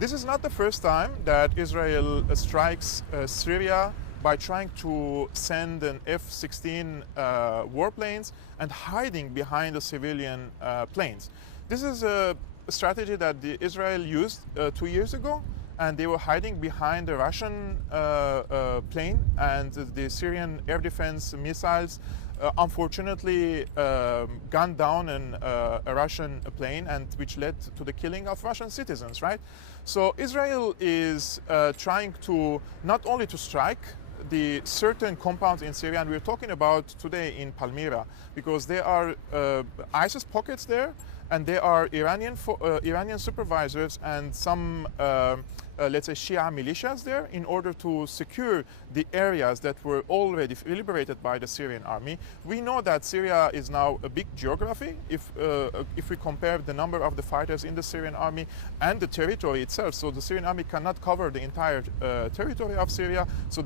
This is not the first time that Israel strikes Syria by trying to send an F-16 warplanes and hiding behind the civilian planes. This is a strategy that Israel used 2 years ago, and they were hiding behind the Russian plane, and the Syrian air defense missiles unfortunately gunned down a Russian plane, and which led to the killing of Russian citizens, right? So Israel is trying to not only to strike the certain compounds in Syria, and we're talking about today in Palmyra, because there are ISIS pockets there, and there are Iranian supervisors and some let's say Shia militias there, in order to secure the areas that were already liberated by the Syrian army. We know that Syria is now a big geography if we compare the number of the fighters in the Syrian army and the territory itself. So the Syrian army cannot cover the entire territory of Syria, so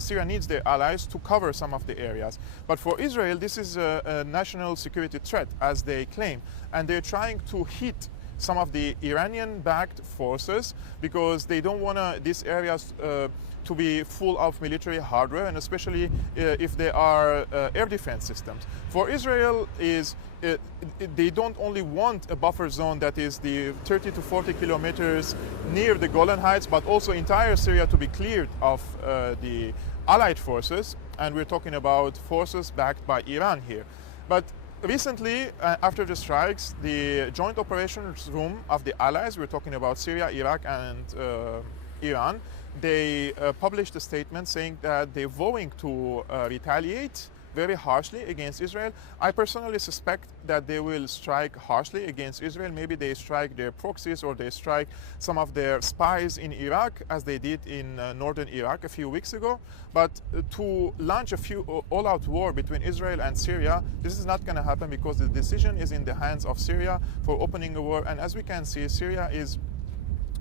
Syria needs their allies to cover some of the areas. But for Israel, this is a national security threat, as they claim, and they're trying to hit some of the Iranian-backed forces because they don't want these areas to be full of military hardware, and especially if they are air defense systems. For Israel, they don't only want a buffer zone that is the 30 to 40 kilometers near the Golan Heights, but also entire Syria to be cleared of the Allied forces, and we're talking about forces backed by Iran here. But recently, after the strikes, the Joint Operations Room of the Allies, we're talking about Syria, Iraq, and Iran, they published a statement saying that they're vowing to retaliate very harshly against Israel. I personally suspect that they will strike harshly against Israel. Maybe they strike their proxies, or they strike some of their spies in Iraq, as they did in northern Iraq a few weeks ago. But to launch a all-out war between Israel and Syria, this is not going to happen, because the decision is in the hands of Syria for opening a war. And as we can see, Syria is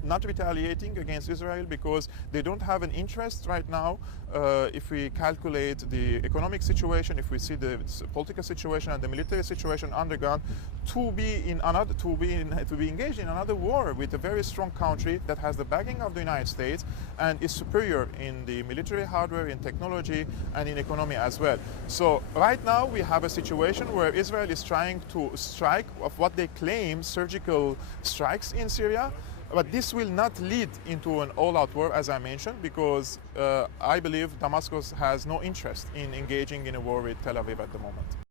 not retaliating against Israel because they don't have an interest right now. If we calculate the economic situation, if we see the political situation and the military situation underground, to be engaged in another war with a very strong country that has the backing of the United States and is superior in the military hardware, in technology, and in economy as well. So right now we have a situation where Israel is trying to strike of what they claim surgical strikes in Syria. But this will not lead into an all-out war, as I mentioned, because I believe Damascus has no interest in engaging in a war with Tel Aviv at the moment.